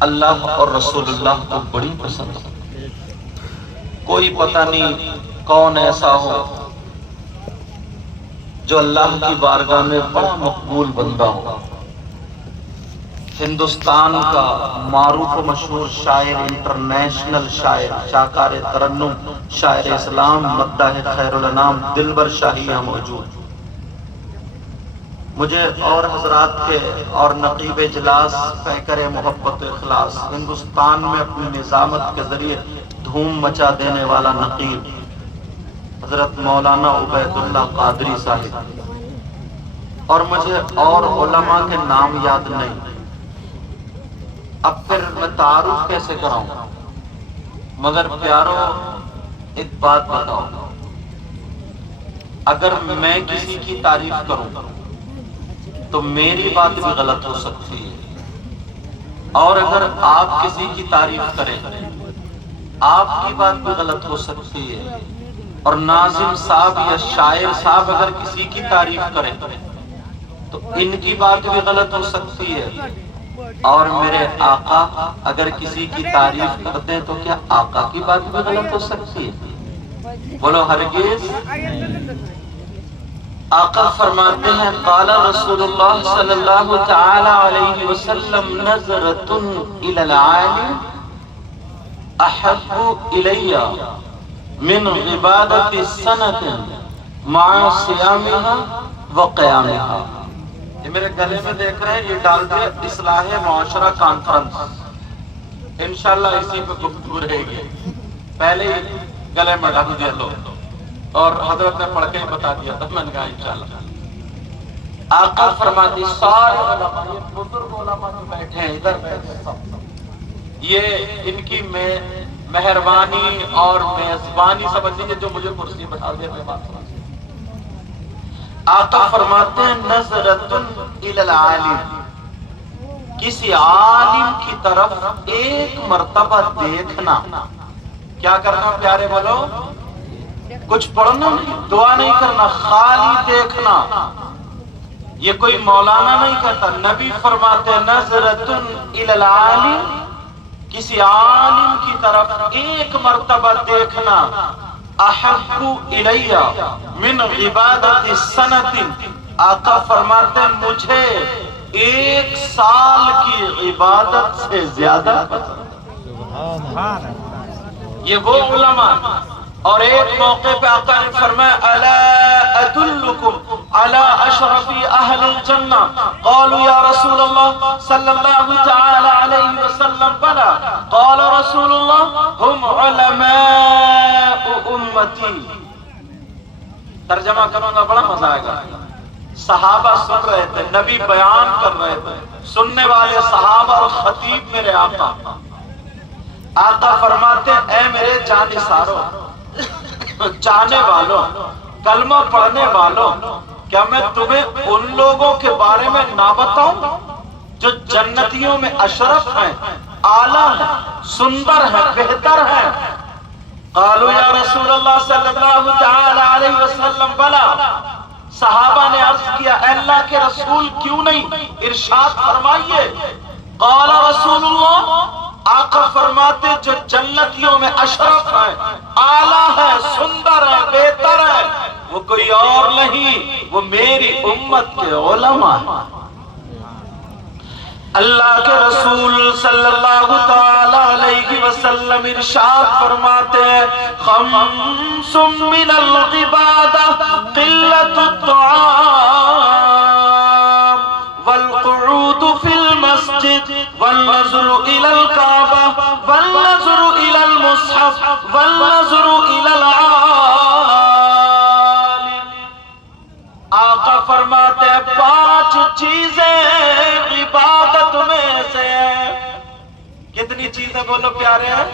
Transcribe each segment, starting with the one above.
اللہ اور رسول اللہ کو بڑی پسند ہے۔ کوئی پتہ نہیں کون ایسا ہو جو اللہ کی بارگاہ میں بڑا مقبول بندہ ہو۔ ہندوستان کا معروف و مشہور شاعر، انٹرنیشنل شاعر، شاہکار ترنم، شاعر اسلام، مداح خیر الانام دلبر شاہی یہاں موجود۔ مجھے اور حضرات کے اور نقیب اجلاس پیکر محبت و اخلاص، ہندوستان میں اپنی نظامت کے ذریعے دھوم مچا دینے والا نقیب حضرت مولانا عبید اللہ قادری صاحب، اور مجھے اور علماء کے نام یاد نہیں۔ اب پھر میں تعارف کیسے کراؤں؟ مگر پیارو ایک بات بتاؤ، اگر میں کسی کی تعریف کروں تو میری بات بھی غلط ہو سکتی ہے، اور اگر آپ کسی کی تعریف کریں آپ کی بات بھی غلط ہو سکتی ہے، اور ناظم صاحب یا شاعر صاحب اگر کسی کی تعریف کریں تو ان کی بات بھی غلط ہو سکتی ہے، اور میرے آقا اگر کسی کی تعریف کرتے ہیں تو کیا آقا کی بات بھی غلط ہو سکتی ہے؟ بولو ہرگز۔ آقا فرماتے ہیں قال رسول اللہ صلی اللہ تعالی علیہ وسلم نظرۃ الی العالم احب الی من عبادت سنۃ مع صیامها وقیامها۔ یہ میرے گلے میں دیکھ رہے ہیں، یہ ڈال دیا اصلاح معاشرہ کانفرنس، انشاءاللہ اسی پہ گفتگو رہے گی۔ پہلے ہی گلے میں ڈال دیا لو، اور حضرت نے پڑھ کے ہی بتا دیا تھا، میں نے کہا انشاءاللہ۔ آقا فرماتی سارے علماء، یہ بزرگ علماء جو بیٹھے ہیں ادھر بیٹھے سب، یہ ان کی مہربانی اور میزبانی سمجھ لیجیے، جو مجھے کرسی بتا دیا میں بات سنا۔ آقا فرماتے ہیں نظرۃ الی العالم، کسی عالم کی طرف ایک مرتبہ دیکھنا۔ کیا کرنا پیارے بولو؟ کچھ پڑھنا نہیں، دعا نہیں کرنا، خالی دیکھنا۔ یہ کوئی مولانا نہیں کہتا، نبی فرماتے نظرۃ الی العالم، کسی عالم کی طرف ایک مرتبہ دیکھنا، احب الی من عبادت سنۃ، آقا فرماتے مجھے ایک سال کی عبادت سے زیادہ پسند۔ یہ وہ علماء، اور ایک موقع پہ آقا نے فرمایا الا ادلکم علی اشرف اہل الجنہ، قالوا یا رسول اللہ صلی اللہ تعالی علیہ وسلم بلا، قال رسول اللہ ہم علماء امتی۔ ترجمہ کروں گا، بڑا مزہ آئے گا۔ صحابہ سن رہے تھے، نبی بیان کر رہے تھے، سننے والے صحابہ اور خطیب میرے آقا۔ آقا فرماتے اے میرے جانثاروں، چاہنے والوں، کلمہ پڑھنے والوں، کیا میں تمہیں ان لوگوں کے بارے میں نہ بتاؤں جو جنتیوں میں اشرف ہیں، اعلیٰ ہیں، سندر ہیں، بہتر ہیں؟ قالوا یا رسول اللہ صلی اللہ تعالی علیہ وسلم بلا، صحابہ نے عرض کیا اے اللہ کے رسول کیوں نہیں، ارشاد فرمائیے۔ قال رسول اللہ، آقا فرماتے جو جنتیوں میں اشرف ہے، اعلیٰ ہے، سندر ہے، بہتر ہے، وہ کوئی اور نہیں، وہ میری امت کے علماء ہیں۔ اللہ کے رسول صلی اللہ تعالی علیہ وسلم ارشاد فرماتے ہیں خمس من العبادہ قلت الطعام والقعود فی المسجد والنظر الى الكعبہ والنظر الى المصحف والنظر الى العالم۔ آقا فرماتے ہیں 5 چیزیں عبادت میں سے ہیں۔ کتنی چیزیں بولو پیارے ہیں؟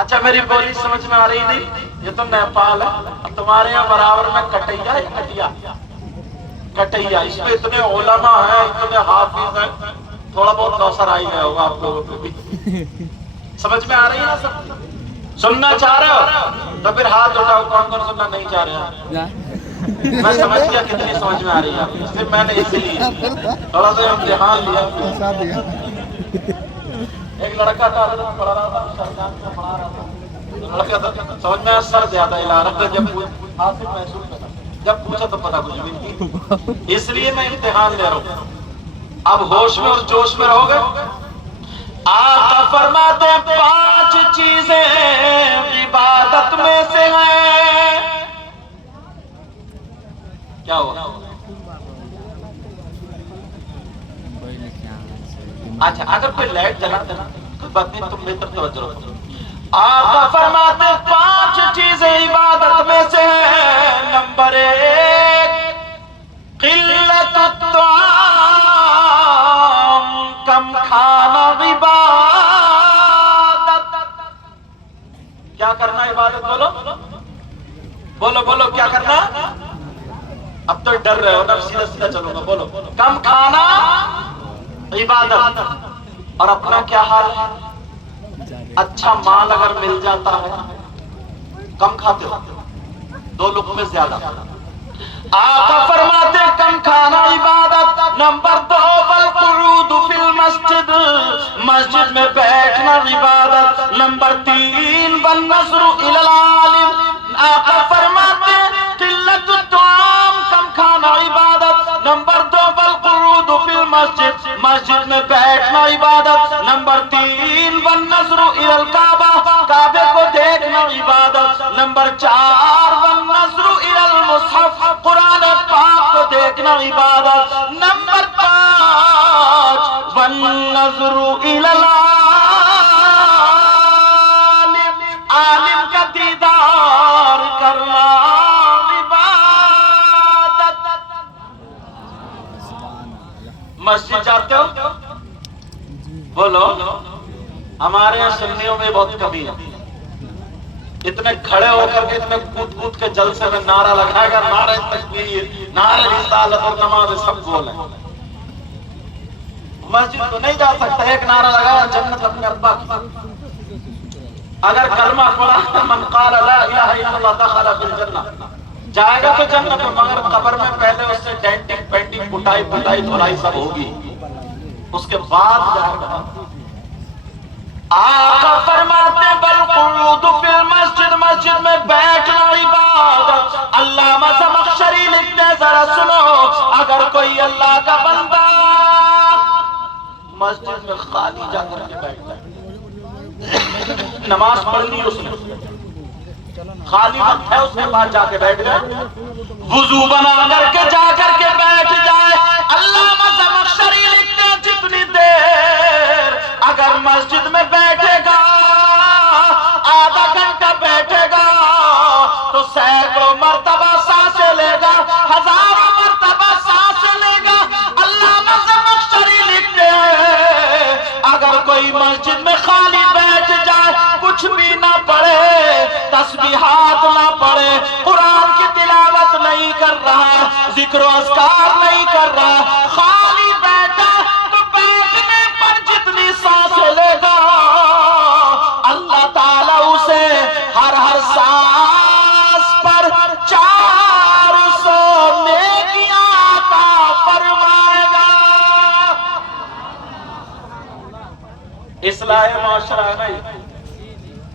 اچھا میری بولی سمجھ میں آ رہی نہیں؟ یہ تو نیپال ہے، تمہارے یہاں برابر میں کٹیا ہے، کٹیا، اس پہ اتنے علماء ہیں، اتنے حافظ ہیں، تھوڑا بہت کوثر آئی گیا ہوگا آپ لوگوں کو بھی۔ سمجھ میں آ رہی ہے سب؟ سننا چاہ رہے ہو تو پھر ہاتھ اٹھاؤ، کون کون سننا نہیں چاہ رہے ہیں؟ میں سمجھ گیا کتنی سمجھ میں آ رہی ہے، میں نے اس لیے تھوڑا سا امتحان لیا۔ ایک لڑکا تھا حضرت پڑھا رہا تھا شرجان سے پڑھا رہا تھا لڑکا تھا سمجھ میں سر زیادہ ہلا رہا تھا جب حاصل محسوس کرا جب پوچھا تو پتا کچھ بھی نہیں اس لیے میں امتحان لے رہا ہوں اب ہوش میں اور جوش میں رہو گے آقا فرماتے 5 چیزیں عبادت میں سے ہیں کیا ہوا اچھا اگر کوئی لائٹ جلا دینا کوئی بات نہیں تم بہتر توجہ رکھو آقا فرماتے 5 چیزیں عبادت میں سے ہیں نمبر 1 قلت الطعام کم کھانا عبادت کیا کرنا عبادت بولو بولو کیا کرنا اب تو ڈر رہے ہو نا سیدھا سیدھا چلو گا بولو کم کھانا عبادت اور اپنا کیا حال ہے اچھا مال اگر مل جاتا ہے کم کھاتے ہو 2 لقمے زیادہ آقا فرماتے کم کھانا عبادت نمبر 2 والقعود فی المسجد مسجد میں بیٹھنا عبادت نمبر 3 والنظر الی العالم آقا فرماتے قلت الطعام کم کھانا عبادت نمبر 2 والقعود فی المسجد مسجد میں بیٹھنا عبادت نمبر 3 والنظر الی الکعبہ کعبے کو دیکھنا عبادت نمبر 4 والنظر الی المصحف قرآن پاک کو دیکھنا عبادت نمبر 5 والنظر الی العالم عالم کا دیدار کرنا عبادت مسجد جاتے ہو بولو ہمارے یہاں سنیوں میں بہت کمی ہے اتنے کھڑے ہو کر کے اتنے کود کود کے جلسے میں نعرہ لگائے گا نعرہ تکبیر نعرہ رسالت اور نماز سب بول ہے مسجد تو نہیں جا سکتا ایک نعرہ لگایا جنت اپنے ابا کی اگر کلمہ پڑھا من قال لا الہ الا اللہ دخل فی الجنہ جائے گا تو جنت میں مگر قبر میں پہلے اس سے ڈینٹنگ پینٹنگ پٹائی دھلائی سب ہوگی اس کے بعد جائے گا آقا فرماتے بالقعود فی المسجد مسجد میں بیٹھنا عبادت علامہ زمخشری لکھتے ذرا سنو اگر کوئی اللہ کا بندہ مسجد میں خالی جا کر کے بیٹھتا ہے نماز پڑھنی اس نے خالی وقت ہے اس کے بعد جا کے بیٹھ گیا وضو بنا کر کے بیٹھ جائے علامہ زمخشری لکھتے جتنی دیر اگر مسجد میں بیٹھے گا آدھا گھنٹہ بیٹھے گا تو سینکڑوں مرتبہ سانسیں لے گا ہزاروں مرتبہ سانسیں لے گا علامہ زمخشری لکھتے ہیں اگر کوئی مسجد میں خالی بیٹھ جائے کچھ بھی نہ پڑھے تسبیحات نہ پڑھے قرآن کی تلاوت نہیں کر رہا ذکر و اذکار نہیں کر رہا خالی بیٹھا تو بیٹھنے پر جتنی سانسیں لے گا اللہ تعالیٰ اسے ہر سانس پر 400 نیکیاں عطا فرمائے گا اصلاح معاشرہ نہیں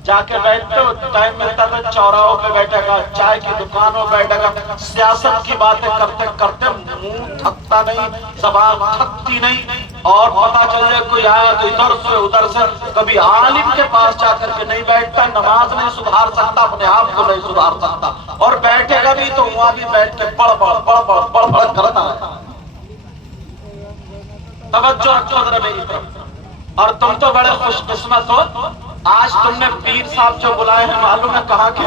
جا کے بیٹھتے ہو ٹائم ملتا تھا چوراہوں پہ بیٹھے گا چائے کی دکانوں بیٹھے گا سیاست کی باتیں کرتے کرتے منہ تھکتا نہیں زبان تھکتی نہیں اور پتہ چل جائے کوئی آیا تو ادھر سے ادھر سے کبھی عالم کے پاس جا کر کے نہیں بیٹھتا نماز نہیں سدھار سکتا اپنے آپ کو نہیں سدھار سکتا اور بیٹھے گا بھی تو وہاں بھی بیٹھ کے پڑھ پڑھ کرتا ہے توجہ رکھو ذرا میری طرف اور تم تو بڑے خوش قسمت ہو آج تم نے پیر صاحب جو بلائے ہیں معلوم ہے کہاں کے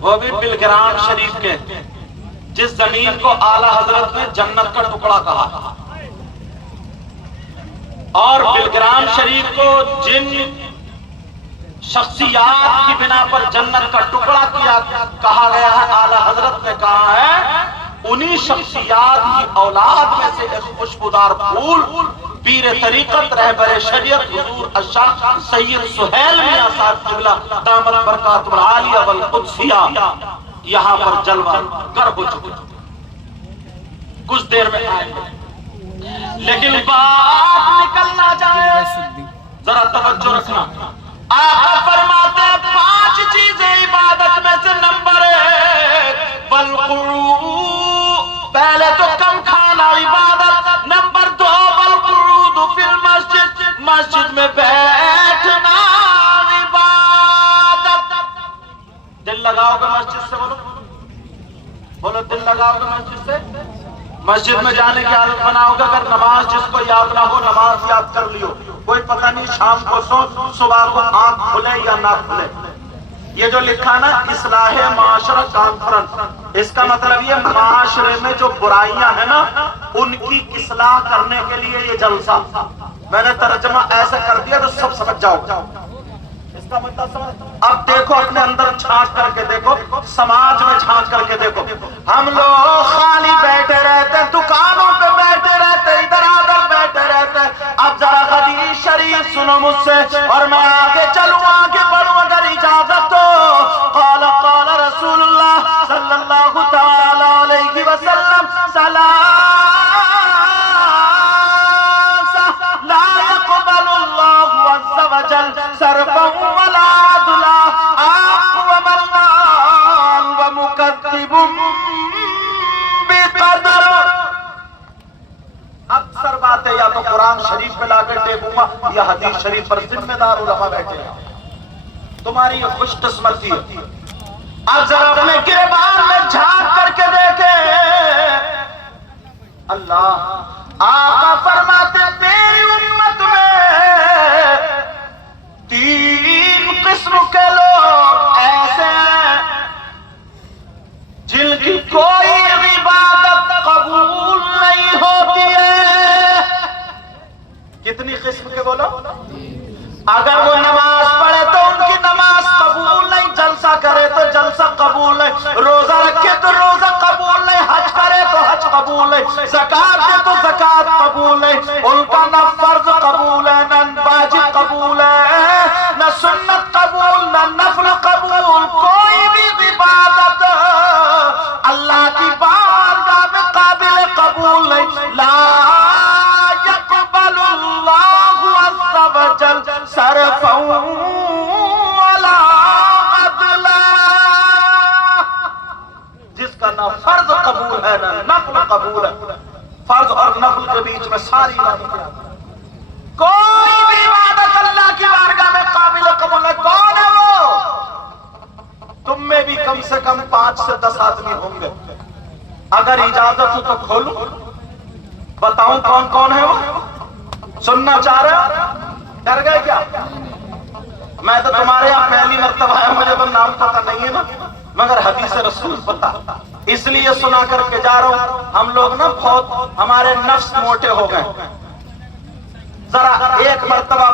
وہ بھی بلگرام شریف کے جس زمین کو اعلیٰ حضرت نے جنت کا ٹکڑا کہا اور بلگرام شریف کو جن شخصیات کی بنا پر جنت کا ٹکڑا کہا گیا ہے اعلیٰ حضرت نے کہا ہے انہی شخصیات کی اولاد میں سے ایک خوشبودار پھول پیر طریقت رہبر شریعت حضور الشیخ سید سہیل میاں صاحب قبلہ دامت برکات العالیہ والقدسیہ یہاں پر جلوہ گر ہو چکے کچھ دیر میں آئیں گے لیکن بات نکل نہ جائے توجہ رکھنا. آقا فرماتے ہیں 5 چیزیں عبادت میں سے نمبر 1 والقعود، پہلے تو کم کھانا عبادت. نمبر 2 والقعود فی المسجد، مسجد میں بیٹھنا عبادت. دل لگاؤ گے مسجد سے؟ بولو دل لگاؤ گے مسجد سے؟ مسجد میں جانے کی عادت بناؤ گے. اگر نماز جس کو یاد نہ ہو نماز یاد کر لیو، کوئی پتہ نہیں شام کو سو صبح کو آنکھ کھلے یا نہ کھلے. یہ جو لکھا نا اصلاح معاشرہ کانفرنس، اس کا مطلب یہ معاشرے میں جو برائیاں ہیں نا ان کی اصلاح کرنے کے لیے یہ جلسہ. میں نے ترجمہ ایسے کر دیا تو سب سمجھ جاؤ. اس کا مطلب سمجھ. اب دیکھو اپنے اندر جھانک کر کے دیکھو، سماج میں جھانک کر کے دیکھو. ہم لوگ خالی بیٹھے رہتے، دکانوں پہ بیٹھے رہتے، ادھر ادھر بیٹھے رہتے. اب ذرا حدیث شریف سنو مجھ سے اور میں آگے چلوں، آگے بڑھوں اگر اجازت ہو. قال قال رسول اللہ صلی اللہ تعالی علیہ وسلم لا يقبل الله عز وجل صرفا ولا عدلا، ومنان ومكذب بقدر. اکثر باتیں یا تو قرآن شریف پہ لا کے ٹیکوں گا یا حدیث شریف پر ذمہ دار علماء بیٹھے ہیں. تمہاری یہ خوش قسمتی ہے. اب ذرا اپنے گریبان میں جھانک کر کے دیکھے. اللہ آقا فرماتے میری امت میں 3 قسم کے لوگ ایسے ہیں جن کی کوئی عبادت قبول نہیں ہوتی ہے. کتنی قسم کے بولو؟ اگر وہ نماز پڑھے تو ان کی نماز قبول نہیں، جلسہ کرے تو جلسہ قبول نہیں، روزہ رکھے تو روزہ قبول نہیں، حج کرے تو حج قبول نہیں، زکات دے تو زکات قبول نہیں. ان کا نہ فرض قبول ہے، نہ واجب قبول ہے، نہ سنت قبول، نہ نفل قبول. کوئی بھی عبادت اللہ کی بارگاہ میں قابل قبول نہیں. لا يقبل اللہ عز وجل صرفا ولا عدلا. جس کا نہ فرض قبول ہے نہ نفل قبول ہے. فرض اور نفل کے بیچ میں ساری عبادت، کوئی بھی عبادت اللہ کی بارگاہ میں قابل قبول ہے. کون ہے وہ؟ تم میں بھی کم سے کم 5 سے 10 آدمی ہوں گے. اگر اجازت ہو تو کھولوں، بتاؤں کون کون ہے وہ؟ سننا چاہ رہے؟ ڈر گئے کیا؟ میں تو تمہارے یہاں پہلی مرتبہ آیا، مجھے تو نام پتہ نہیں ہے نا، مگر حدیث رسول پتہ، اس لیے سنا کر کے جا رہا ہوں. ہم لوگ نا بہت ہمارے نفس موٹے ہو گئے. ذرا ایک مرتبہ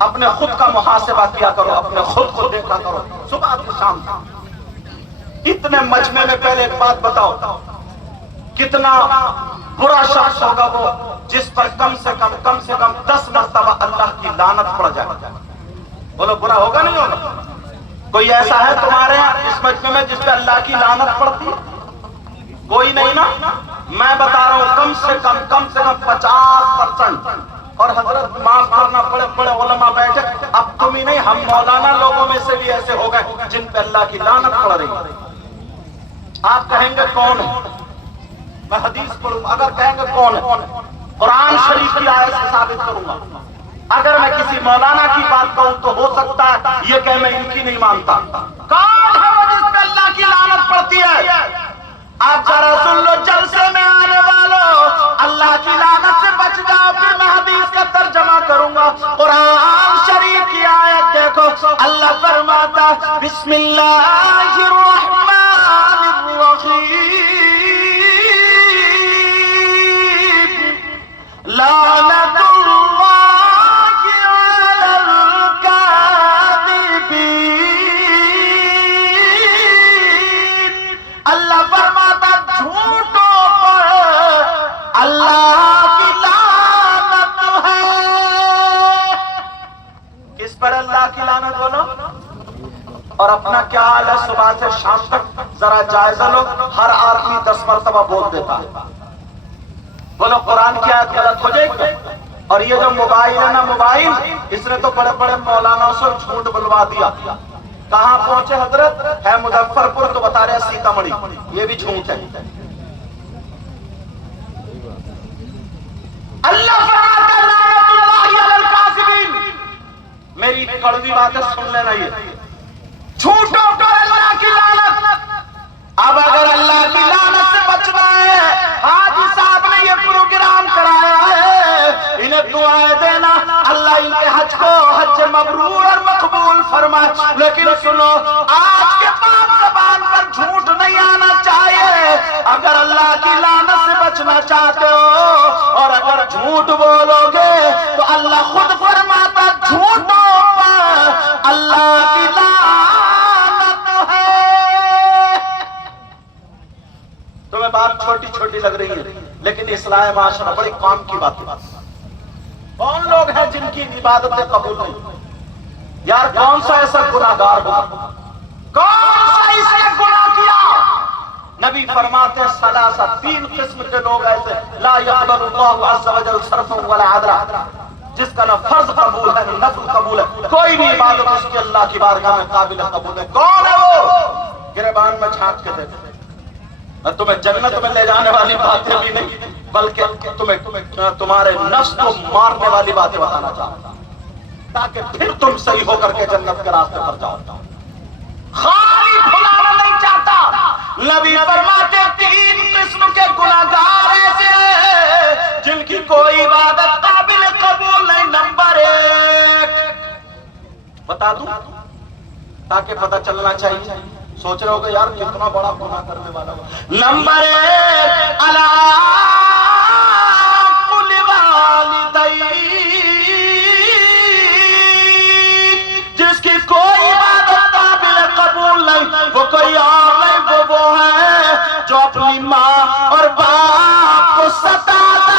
اپنے خود کا محاسبہ کیا کرو، اپنے خود کو دیکھا کرو صبح سے شام. اتنے مجمع میں پہلے ایک بات بتاؤ، کتنا برا شخص ہوگا وہ جس پر کم سے کم 10 مرتبہ اللہ کی لعنت پڑ جائے. بولو برا ہوگا نہیں ہوگا؟ کوئی ایسا ہے تمہارے یہاں اس مجمع میں جس پہ اللہ کی لعنت پڑتی ہے؟ کوئی نہیں نا. میں بتا رہا ہوں کم سے کم 50%. اور حضرت معاف کرنا، بڑے بڑے علماء بیٹھے، اب تم ہی نہیں ہم مولانا لوگوں میں سے بھی ایسے ہو گئے جن پہ اللہ کی لعنت پڑ رہی ہے. آپ کہیں گے کون ہے؟ میں حدیث پڑھوں. اگر کہیں گے کون ہے، قرآن شریف کی آیت سے ثابت کروں گا. اگر میں کسی مولانا کی بات کہوں تو ہو سکتا ہے یہ کہ میں ان کی نہیں مانتا. کون ہے وہ جس پہ اللہ کی لعنت پڑتی ہے؟ آپ ذرا سن لو، جلسے میں آنے والوں اللہ کی لعنت سے بچ جاؤ. پھر میں حدیث کا ترجمہ کروں گا. قرآن شریف کی آیت دیکھو، اللہ فرماتا بسم اللہ الرحمن الرحیم لعنت اللہ علی الکاذبین. اللہ فرماتا جھوٹوں پر اللہ کی لعنت ہے. کس پر اللہ کی لعنت بولو؟ اور اپنا کیا حال ہے صبح سے شام تک ذرا جائزہ لو. ہر آدمی 10 مرتبہ بول دیتا ہے. بولو قرآن کی آیت غلط ہو جائے گی؟ اور یہ جو موبائل ہے نا موبائل، اس نے تو بڑے بڑے مولانا سے جھوٹ بلوا دیا. کہاں پہنچے حضرت؟ ہے مظفر پور تو بتا رہے سیتا مڑھی. یہ بھی جھوٹ ہے. اللہ فرماتا ہے لعنت اللہ علی الکاذبین. میری کڑوی باتیں سن لینا، یہ جھوٹوں پر اللہ کی لعنت. اب اگر اللہ کی لعنت سے بچنا ہے، حاجی صاحب نے یہ پروگرام کرایا ہے، انہیں دعائیں دینا اللہ ان کے حج کو حج مبرور اور مقبول فرمائے. لیکن سنو، آج کے بعد زبان پر جھوٹ نہیں آنا چاہیے. اگر اللہ کی لعنت سے بچنا چاہتے ہو اور اگر جھوٹ بولو گے تو اللہ خود فرماتا جھوٹوں پر اللہ کی لعنت ہے. تمہیں بات چھوٹی چھوٹی لگ رہی ہے لیکن اصلاح معاشرہ بڑی کام کی بات ہے. کون لوگ ہیں جن کی عبادتیں قبول نہیں؟ یار کون سا ایسا گناہگار ہوا، کون سا اس نے گناہ کیا؟ نبی فرماتے ہیں ثلاثہ، 3 قسم کے لوگ ایسے لا يقبل اللہ عز وجل صرفا ولا عدلا، جس کا نہ فرض قبول ہے نہ نفل قبول ہے، کوئی بھی عبادت اس کی اللہ کی بارگاہ میں قابل قبول ہے. کون ہے وہ؟ گریبان میں چھانٹ کے دیکھو. تمہیں جنت میں لے جانے والی باتیں بھی نہیں بلکہ تمہیں تمہارے نفس کو مارنے والی باتیں بتانا چاہتا ہوں تاکہ پھر تم صحیح ہو کر کے جنت کے راستے پر جاؤ. خالی بھلانا نہیں چاہتا. نبی فرماتے 3 قسم کے گناہگار ایسے ہیں جن کی کوئی عبادت قابل قبول نہیں. نمبر 1 بتا دوں تاکہ پتہ چلنا چاہیے. سوچ رہے ہو کہ یار کتنا بڑا گناہ کرنے والا ہو. نمبر 1 کل والدی، جس کی کوئی عبادت قابل قبول نہیں، وہ کوئی اور نہیں، وہ ہے جو اپنی ماں اور باپ کو ستاتا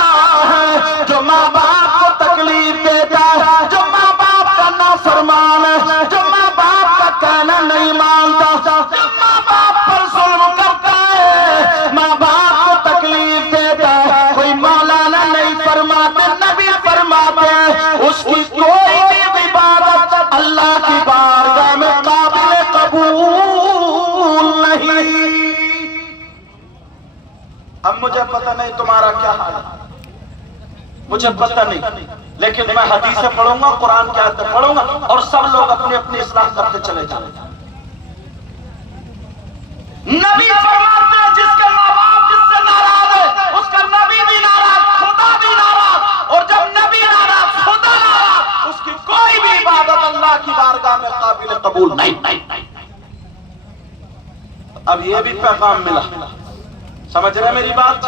ہے، جو ماں باپ کو تکلیف دیتا ہے، جو ماں باپ کا نافرمان ہے، جو ماں باپ کا کہنا نہیں مانتا، جو ماں باپ پر ظلم کرتا ہے، ماں باپ کو تکلیف دیتا ہے. کوئی مولانا نہیں فرماتے، نبی فرماتے ہیں اس کی کوئی بھی عبادت اللہ کی بارگاہ میں قابل قبول نہیں. اب مجھے پتہ نہیں تمہارا کیا حال ہے، مجھے پتہ نہیں، لیکن میں حدیثیں پڑھوں گا، قرآن کی آیتیں پڑھوں گا اور سب لوگ اپنی اپنی اصلاح کرتے چلے جائیں. نبی فرماتے ہیں جس کے ماں باپ جس سے ناراض ہے اس کا نبی بھی ناراض، خدا بھی ناراض، اور جب نبی ناراض خدا ناراض، اس کی کوئی بھی عبادت اللہ کی بارگاہ میں قابل قبول نہیں. اب یہ بھی پیغام ملا. سمجھ رہے میری بات؟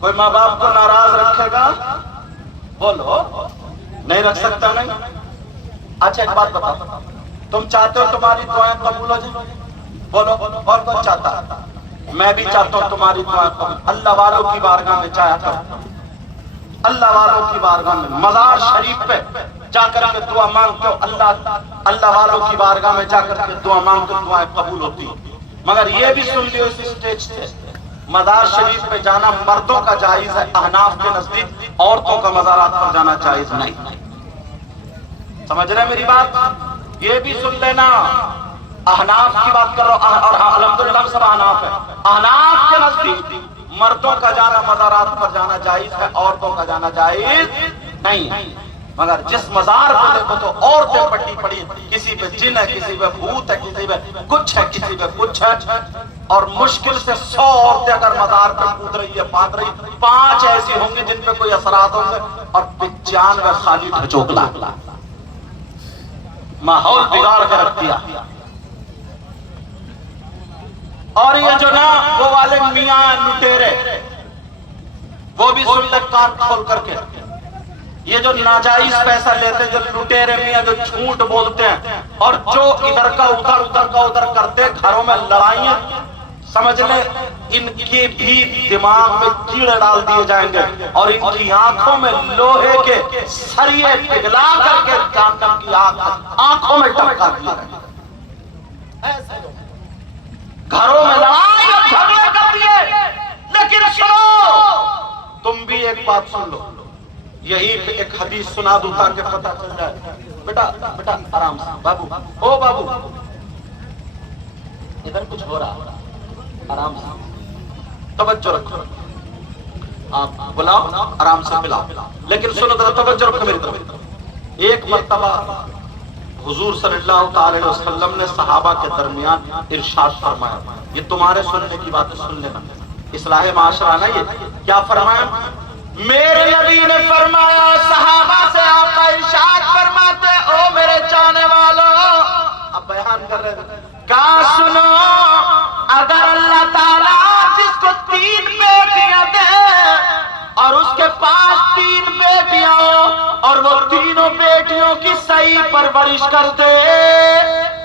کوئی ماں باپ کو ناراض رکھے گا؟ بولو نہیں رکھ سکتا. نہیں. اچھا ایک بات بتاؤ، تم چاہتے ہو تمہاری دعائیں قبول ہو جائیں؟ بولو. اور کون چاہتا ہے؟ میں بھی چاہتا ہوں تمہاری دعائیں قبول. اللہ والوں کی بارگاہ میں جایا کرو، اللہ والوں کی بارگاہ میں مزار شریف پہ جا کر کے دعا مانگتے ہو، اللہ والوں کی بارگاہ میں جا کر کے دعا مانگتے ہو، دعائیں قبول ہوتی ہیں. مگر یہ بھی سن لیو اس اسٹیج سے، مزار شریف پہ جانا مردوں کا جائز ہے، احناف کے نزدیک عورتوں کا مزارات پر جانا جائز نہیں. سمجھ رہے میری بات؟ یہ بھی سن لینا. احناف کی بات کر رہا ہوں اور الحمدللہ سب احناف ہیں. احناف کے نزدیک مردوں کا جانا مزارات پر جانا جائز ہے، عورتوں کا جانا جائز نہیں. مگر جس مزار پہ دیکھو تو عورتیں پٹی پڑی، کسی پہ جن ہے، کسی پہ بھوت ہے، کسی پہ کچھ ہے، کسی پہ کچھ ہے. اور مشکل سے 100 عورتیں اگر مزار پہ کود رہی ہے، پات رہی، 5 ایسی ہوں گی جن پہ کوئی اثرات ہوں گے اور 95 خالی ٹھچوکلا. ماحول بگاڑ کے رکھ دیا. اور یہ جو نا وہ والے میاں لٹیرے، وہ بھی سن لے کان کھول کر کے، یہ جو ناجائز پیسہ لیتے، جو لٹیرے میاں جو جھوٹ بولتے ہیں اور جو ادھر کا ادھر ادھر کا ادھر کرتے، گھروں میں لڑائیاں، سمجھ لیں ان کے بھی دماغ میں کیڑے ڈال دیے جائیں گے اور ان کی آنکھوں میں لوہے کے سریے پگھلا کر کے جہنم کی آنکھوں میں ٹپکا دیا جائے گا. گھروں میں لڑائی اور جھگڑے کر دیے. لیکن سنو، تم بھی ایک بات سن لو، یہی پہ ایک حدیث سنا دوں تاکہ پتہ چل جائے. بیٹا بیٹا آرام سے بابو، او بابو ادھر کچھ ہو رہا، آرام سے توجہ رکھو. آپ بلاؤ آرام سے پلاؤ، لیکن سنو ذرا توجہ رکھو میری طرف. ایک مرتبہ حضور صلی اللہ تعالی علیہ وسلم نے صحابہ کے درمیان ارشاد فرمایا، یہ تمہارے سننے کی بات سن لینا، اصلاح معاشرہ نا. یہ کیا فرمایا؟ میرے نبی نے فرمایا، صحابہ سے آقا ارشاد فرماتے، او میرے چاہنے والوں، اب بیان کر رہے ہیں، کہا سنو، اگر اللہ تعالیٰ جس کو 3 بیٹیاں دے اور اس کے پاس 3 بیٹیاں ہوں اور وہ تینوں بیٹیوں کی صحیح پرورش کر دے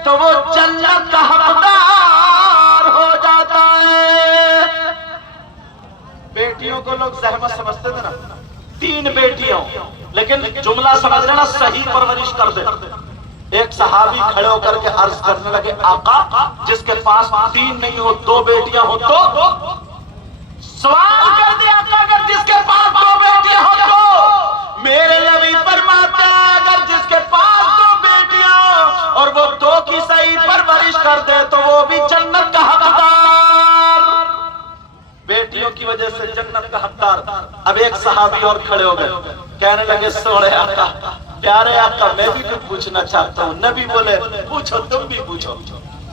تو وہ جنت کا حقدار ہو جاتا ہے. بیٹیوں کو لوگ زحمت سمجھتے تھے نا، 3 بیٹیاں ہوں، لیکن جملہ سمجھ رہے نا، صحیح پرورش کر دے. ایک صحابی کھڑے ہو کر کے عرض کرنے لگے، آقا جس کے پاس 3 نہیں ہو 2 بیٹیاں ہو تو؟ سوال کر دیا، اگر جس کے پاس 2 بیٹیاں ہو تو؟ میرے نبی فرماتے ہیں، اگر جس کے پاس 2 بیٹیاں اور وہ 2 کی صحیح پرورش کر دے تو وہ بھی جنت کا حقدار. بیٹیوں کی وجہ سے جنت کا حقدار. اب ایک صحابی اور کھڑے ہو گئے، کہنے لگے، سوڑے آقا، پیارے آقا، میں بھی کچھ پوچھنا چاہتا ہوں. نبی بولے، پوچھو، تم بھی پوچھو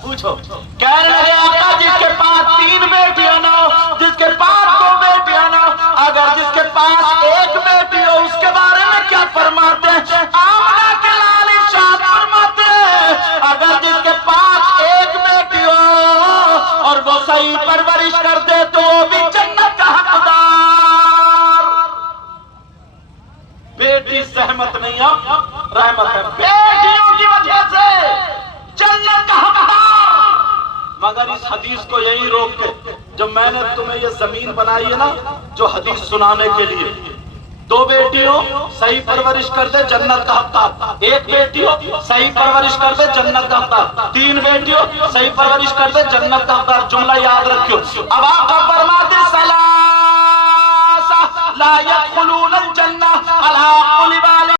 پوچھو. کہنے لگے، آقا جس کے پاس 3 بیٹیاں نہ ہو، جس کے پاس 2 بیٹیاں نہ ہو، اگر جس کے پاس 1 بیٹی ہو اس کے بارے میں کیا فرماتے ہیں؟ آمنہ کے لال ارشاد فرماتے ہیں، اگر جس کے پاس 1 بیٹی ہو اور وہ صحیح پرورش کر دے تو وہ بھی جنت کا حقدار. بیٹی زحمت نہیں ہے، رحمت ہے. بیٹیوں کی وجہ سے جنت کا حقدار. مگر اس حدیث کو یہی روک کے، جو میں نے تمہیں یہ زمین بنائی ہے نا جو حدیث سنانے کے لیے، 2 بیٹیوں صحیح پرورش کر دے جنت کا حقدار، 1 بیٹی ہو صحیح پرورش کر دے جنت کا حقدار، 3 بیٹیوں صحیح پرورش کر دے جنت کا حقدار. جملہ یاد رکھو. اب آقا فرماتے، ثلاثہ لا يدخلون الجنہ